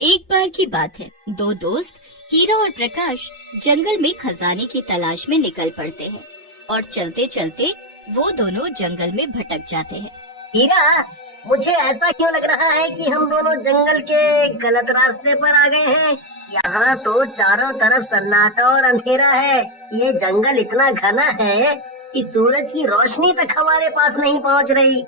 एक बार की बात है, दो दोस्त हीरा और प्रकाश जंगल में खजाने की तलाश में निकल पड़ते हैं और चलते चलते वो दोनों जंगल में भटक जाते हैं। हीरा, मुझे ऐसा क्यों लग रहा है कि हम दोनों जंगल के गलत रास्ते पर आ गए हैं। यहाँ तो चारों तरफ सन्नाटा और अंधेरा है। ये जंगल इतना घना है कि सूरज की रोशनी तक हमारे पास नहीं पहुँच रही।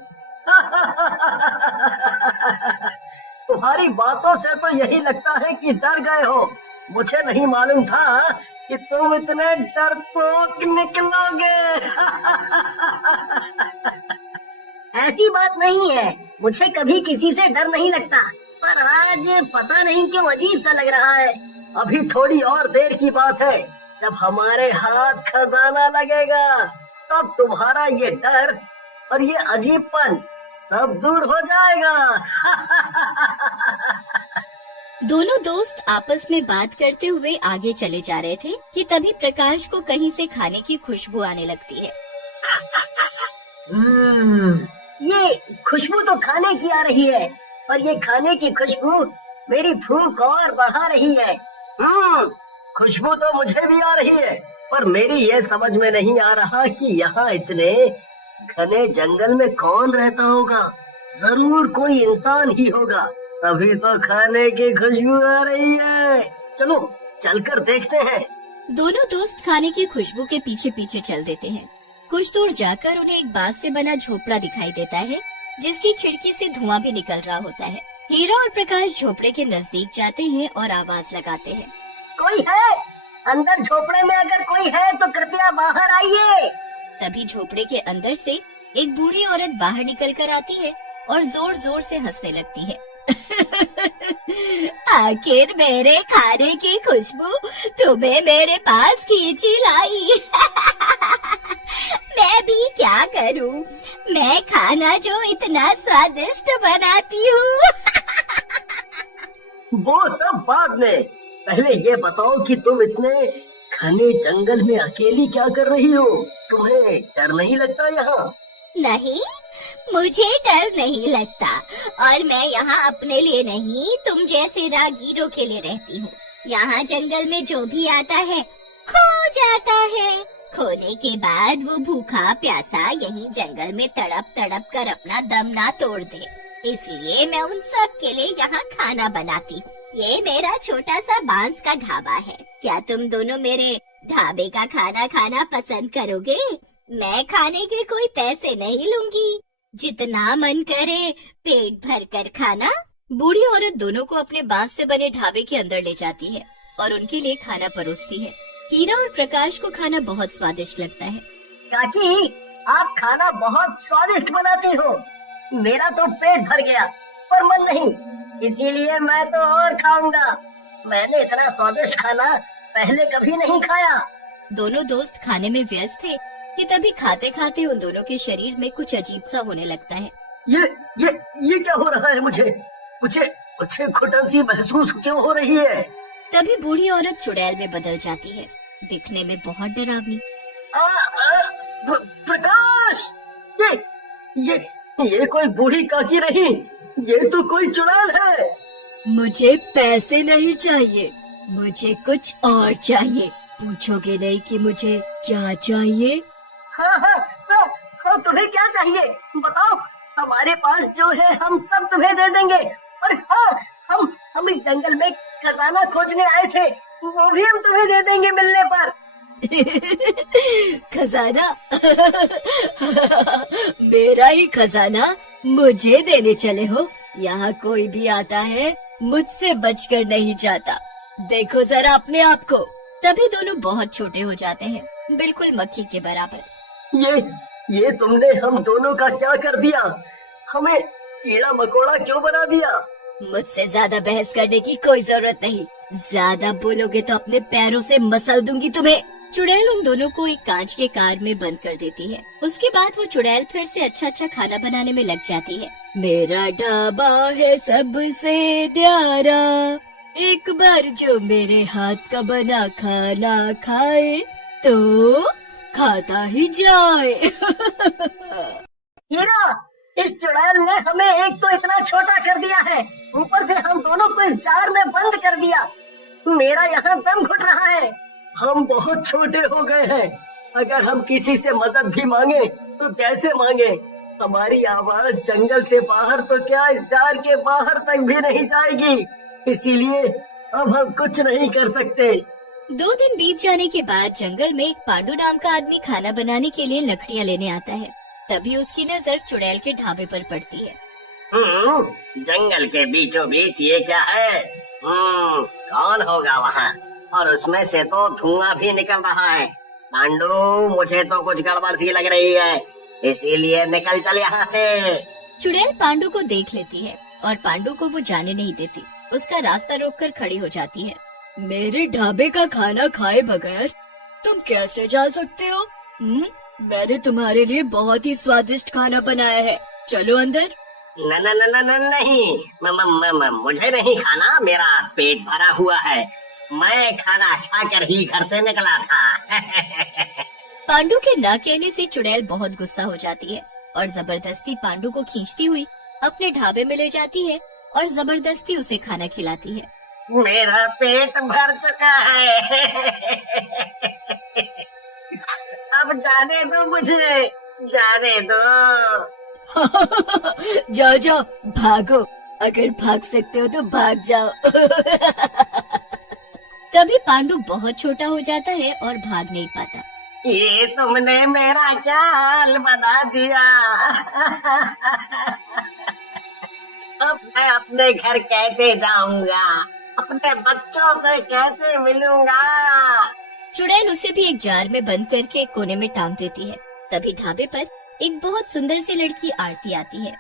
तुम्हारी बातों से तो यही लगता है कि डर गए हो। मुझे नहीं मालूम था कि तुम इतने डरपोक निकलोगे। ऐसी बात नहीं है, मुझे कभी किसी से डर नहीं लगता, पर आज पता नहीं क्यों अजीब सा लग रहा है। अभी थोड़ी और देर की बात है, जब हमारे हाथ खजाना लगेगा, तब तुम्हारा ये डर और ये अजीबपन सब दूर हो जाएगा। दोनों दोस्त आपस में बात करते हुए आगे चले जा रहे थे कि तभी प्रकाश को कहीं से खाने की खुशबू आने लगती है। ये खुशबू तो खाने की आ रही है, और ये खाने की खुशबू मेरी भूख और बढ़ा रही है। खुशबू तो मुझे भी आ रही है, पर मेरी ये समझ में नहीं आ रहा कि यहाँ इतने घने जंगल में कौन रहता होगा। जरूर कोई इंसान ही होगा, तभी तो खाने की खुशबू आ रही है। चलो चलकर देखते हैं। दोनों दोस्त खाने की खुशबू के पीछे पीछे चल देते हैं। कुछ दूर जाकर उन्हें एक बांस से बना झोपड़ा दिखाई देता है, जिसकी खिड़की से धुआं भी निकल रहा होता है। हीरा और प्रकाश झोपड़े के नजदीक जाते हैं और आवाज लगाते हैं। कोई है? अंदर झोपड़े में अगर कोई है तो कृपया बाहर आइए। तभी झोपड़े के अंदर से एक बूढ़ी औरत बाहर निकल कर आती है और जोर जोर से हंसने लगती है। आखिर मेरे खाने की खुशबू तुम्हें मेरे पास खींची लाई। मैं भी क्या करूं, मैं खाना जो इतना स्वादिष्ट बनाती हूँ। वो सब बाद में, पहले ये बताओ कि तुम इतने घने जंगल में अकेली क्या कर रही हो? तुम्हें डर नहीं लगता यहाँ? नहीं, मुझे डर नहीं लगता, और मैं यहाँ अपने लिए नहीं, तुम जैसे राहगीरों के लिए रहती हूँ। यहाँ जंगल में जो भी आता है खो जाता है। खोने के बाद वो भूखा प्यासा यहीं जंगल में तड़प तड़प कर अपना दम ना तोड़ दे, इसलिए मैं उन सब के लिए यहाँ खाना बनाती हूँ। ये मेरा छोटा सा बांस का ढाबा है। क्या तुम दोनों मेरे ढाबे का खाना खाना पसंद करोगे? मैं खाने के कोई पैसे नहीं लूंगी, जितना मन करे पेट भर कर खाना। बूढ़ी औरत दोनों को अपने बांस से बने ढाबे के अंदर ले जाती है और उनके लिए खाना परोसती है। हीरा और प्रकाश को खाना बहुत स्वादिष्ट लगता है। काकी, आप खाना बहुत स्वादिष्ट बनाती हो। मेरा तो पेट भर गया, पर मन नहीं, इसीलिए मैं तो और खाऊंगा। मैंने इतना स्वादिष्ट खाना पहले कभी नहीं खाया। दोनों दोस्त खाने में व्यस्त थे कि तभी खाते खाते उन दोनों के शरीर में कुछ अजीब सा होने लगता है। ये क्या हो रहा है? मुझे घुटन सी महसूस क्यों हो रही है? तभी बूढ़ी औरत चुड़ैल में बदल जाती है, दिखने में बहुत डरावनी। प्रकाश, ये कोई बूढ़ी काकी नहीं, ये तो कोई चुड़ैल है। मुझे पैसे नहीं चाहिए, मुझे कुछ और चाहिए। पूछोगे नहीं कि मुझे क्या चाहिए? हाँ, तुम्हें क्या चाहिए बताओ। हमारे पास जो है हम सब तुम्हें दे देंगे। और हाँ, हम इस जंगल में खजाना खोजने आए थे, वो भी हम तुम्हें दे देंगे मिलने पर। खजाना? मेरा ही खजाना मुझे देने चले हो? यहाँ कोई भी आता है मुझसे बचकर नहीं जाता। देखो जरा अपने आप को। तभी दोनों बहुत छोटे हो जाते हैं, बिल्कुल मक्खी के बराबर। ये तुमने हम दोनों का क्या कर दिया? हमें कीड़ा मकोड़ा क्यों बना दिया? मुझसे ज्यादा बहस करने की कोई जरूरत नहीं। ज्यादा बोलोगे तो अपने पैरों से मसल दूंगी तुम्हें। चुड़ैल उन दोनों को एक कांच के कार में बंद कर देती है। उसके बाद वो चुड़ैल फिर से अच्छा खाना बनाने में लग जाती है। मेरा ढाबा है सबसे न्यारा, एक बार जो मेरे हाथ का बना खाना खाए तो खाता ही जाए। हीरा, इस चुड़ैल ने हमें एक तो इतना छोटा कर दिया है, ऊपर से हम दोनों को इस जार में दिया। मेरा यहाँ दम घुट रहा है। हम बहुत छोटे हो गए हैं। अगर हम किसी से मदद भी मांगे तो कैसे मांगे? हमारी आवाज जंगल से बाहर तो क्या, इस जार के बाहर तक भी नहीं जाएगी। इसीलिए अब हम कुछ नहीं कर सकते। 2 दिन बीत जाने के बाद जंगल में एक पांडु नाम का आदमी खाना बनाने के लिए लकड़ियाँ लेने आता है। तभी उसकी नजर चुड़ैल के ढाबे पर पड़ती है। जंगल के बीचों बीच ये क्या है? कौन होगा वहाँ? और उसमें से तो धुआं भी निकल रहा है। पांडु, मुझे तो कुछ गड़बड़ सी लग रही है, इसीलिए निकल चल यहाँ से। चुड़ैल पांडु को देख लेती है और पांडु को वो जाने नहीं देती। उसका रास्ता रोककर खड़ी हो जाती है। मेरे ढाबे का खाना खाए बगैर तुम कैसे जा सकते हो? मैंने तुम्हारे लिए बहुत ही स्वादिष्ट खाना बनाया है, चलो अंदर। नहीं, मुझे नहीं खाना, मेरा पेट भरा हुआ है। मैं खाना खाकर ही घर से निकला था। पांडु के न कहने से चुड़ैल बहुत गुस्सा हो जाती है और जबरदस्ती पांडु को खींचती हुई अपने ढाबे में ले जाती है और जबरदस्ती उसे खाना खिलाती है। मेरा पेट भर चुका है। अब जाने दो मुझे, जाने दो। जाओ जाओ, भागो, अगर भाग सकते हो तो भाग जाओ। तभी पांडु बहुत छोटा हो जाता है और भाग नहीं पाता। ये तुमने मेरा क्या हाल बना दिया। अब मैं अपने घर कैसे जाऊंगा? अपने बच्चों से कैसे मिलूंगा? चुड़ैल उसे भी एक जार में बंद करके एक कोने में टांग देती है। तभी ढाबे पर एक बहुत सुंदर सी लड़की आरती आती है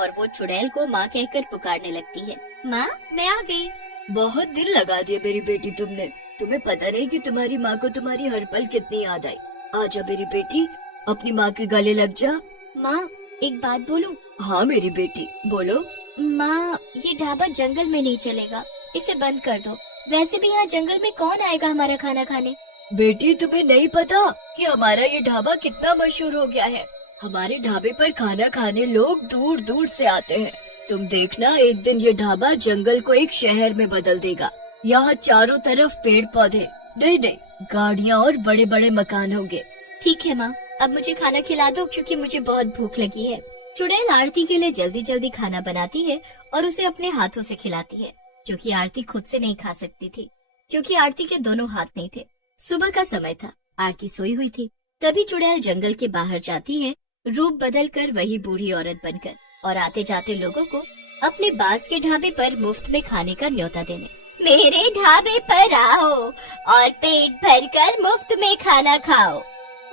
और वो चुड़ैल को माँ कहकर पुकारने लगती है। माँ, मैं आ गई। बहुत दिल लगा दिया मेरी बेटी तुमने। तुम्हें पता नहीं कि तुम्हारी माँ को तुम्हारी हर पल कितनी याद आई। आजा मेरी बेटी, अपनी माँ के गले लग जा। माँ, एक बात बोलूं? हाँ मेरी बेटी, बोलो। माँ, ये ढाबा जंगल में नहीं चलेगा, इसे बंद कर दो। वैसे भी यहाँ जंगल में कौन आएगा हमारा खाना खाने? बेटी, तुम्हें नहीं पता कि हमारा ये ढाबा कितना मशहूर हो गया है। हमारे ढाबे पर खाना खाने लोग दूर दूर से आते हैं। तुम देखना, एक दिन ये ढाबा जंगल को एक शहर में बदल देगा। यहाँ चारों तरफ पेड़ पौधे, नहीं नहीं, गाड़ियाँ और बड़े बड़े मकान होंगे। ठीक है माँ, अब मुझे खाना खिला दो क्योंकि मुझे बहुत भूख लगी है। चुड़ैल आरती के लिए जल्दी जल्दी खाना बनाती है और उसे अपने हाथों से खिलाती है, क्योंकि आरती खुद से नहीं खा सकती थी, क्योंकि आरती के दोनों हाथ नहीं थे। सुबह का समय था, आरती सोई हुई थी। तभी चुड़ैल जंगल के बाहर जाती है, रूप बदलकर वही बूढ़ी औरत बनकर, और आते जाते लोगों को अपने बांस के ढाबे पर मुफ्त में खाने का न्योता देने। मेरे ढाबे पर आओ और पेट भरकर मुफ्त में खाना खाओ।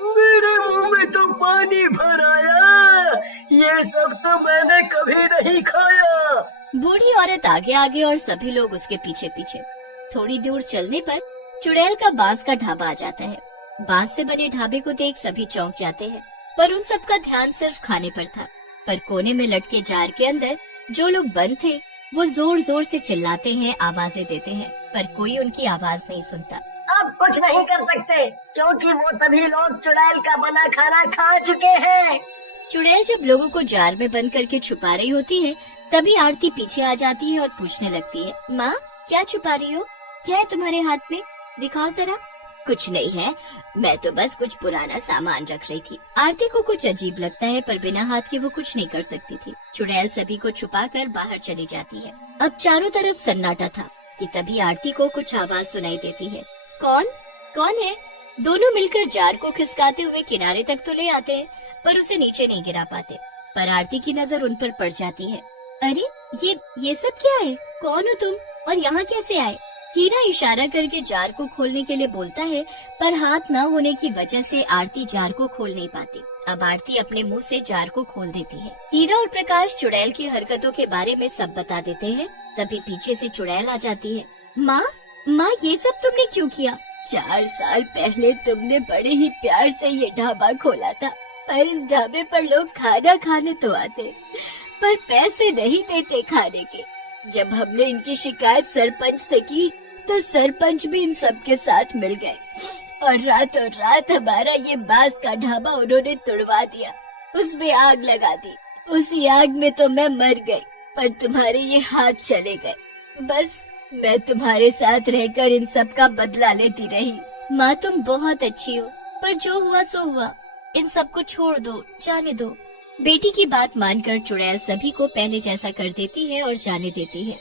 मेरे मुंह में तो पानी भर आया। ये सब तो मैंने कभी नहीं खाया। बूढ़ी औरत आगे आगे और सभी लोग उसके पीछे पीछे। थोड़ी दूर चलने पर चुड़ैल का बांस का ढाबा आ जाता है। बांस से बने ढाबे को देख सभी चौंक जाते हैं, पर उन सबका ध्यान सिर्फ खाने पर था। पर कोने में लटके जार के अंदर जो लोग बंद थे वो जोर जोर से चिल्लाते हैं, आवाजें देते हैं, पर कोई उनकी आवाज नहीं सुनता। अब कुछ नहीं कर सकते क्योंकि वो सभी लोग चुड़ैल का बना खाना खा चुके हैं। चुड़ैल जब लोगों को जार में बंद करके छुपा रही होती है, तभी आरती पीछे आ जाती है और पूछने लगती है, माँ, क्या छुपा रही हो? क्या है तुम्हारे हाथ में? दिखाओ जरा। कुछ नहीं है, मैं तो बस कुछ पुराना सामान रख रही थी। आरती को कुछ अजीब लगता है, पर बिना हाथ के वो कुछ नहीं कर सकती थी। चुड़ैल सभी को छुपाकर बाहर चली जाती है। अब चारों तरफ सन्नाटा था कि तभी आरती को कुछ आवाज सुनाई देती है। कौन कौन है? दोनों मिलकर जार को खिसकाते हुए किनारे तक तो ले आते हैं, पर उसे नीचे नहीं गिरा पाते। पर आरती की नजर उन पर पड़ जाती है। अरे ये सब क्या है? कौन हो तुम और यहाँ कैसे आए? हीरा इशारा करके जार को खोलने के लिए बोलता है, पर हाथ न होने की वजह से आरती जार को खोल नहीं पाती। अब आरती अपने मुंह से जार को खोल देती है। हीरा और प्रकाश चुड़ैल की हरकतों के बारे में सब बता देते हैं। तभी पीछे से चुड़ैल आ जाती है। माँ, ये सब तुमने क्यों किया? 4 साल पहले तुमने बड़े ही प्यार से ये ढाबा खोला था, पर इस ढाबे पर लोग खाना खाने तो आते, पर पैसे नहीं देते खाने के। जब हमने इनकी शिकायत सरपंच से की तो सरपंच भी इन सब के साथ मिल गए और रातों रात हमारा ये बांस का ढाबा उन्होंने तुड़वा दिया, उसमें आग लगा दी। उसी आग में तो मैं मर गई, पर तुम्हारे ये हाथ चले गए। बस मैं तुम्हारे साथ रहकर इन सब का बदला लेती रही। माँ तुम बहुत अच्छी हो, पर जो हुआ सो हुआ, इन सब को छोड़ दो, जाने दो। बेटी की बात मानकर चुड़ैल सभी को पहले जैसा कर देती है और जाने देती है।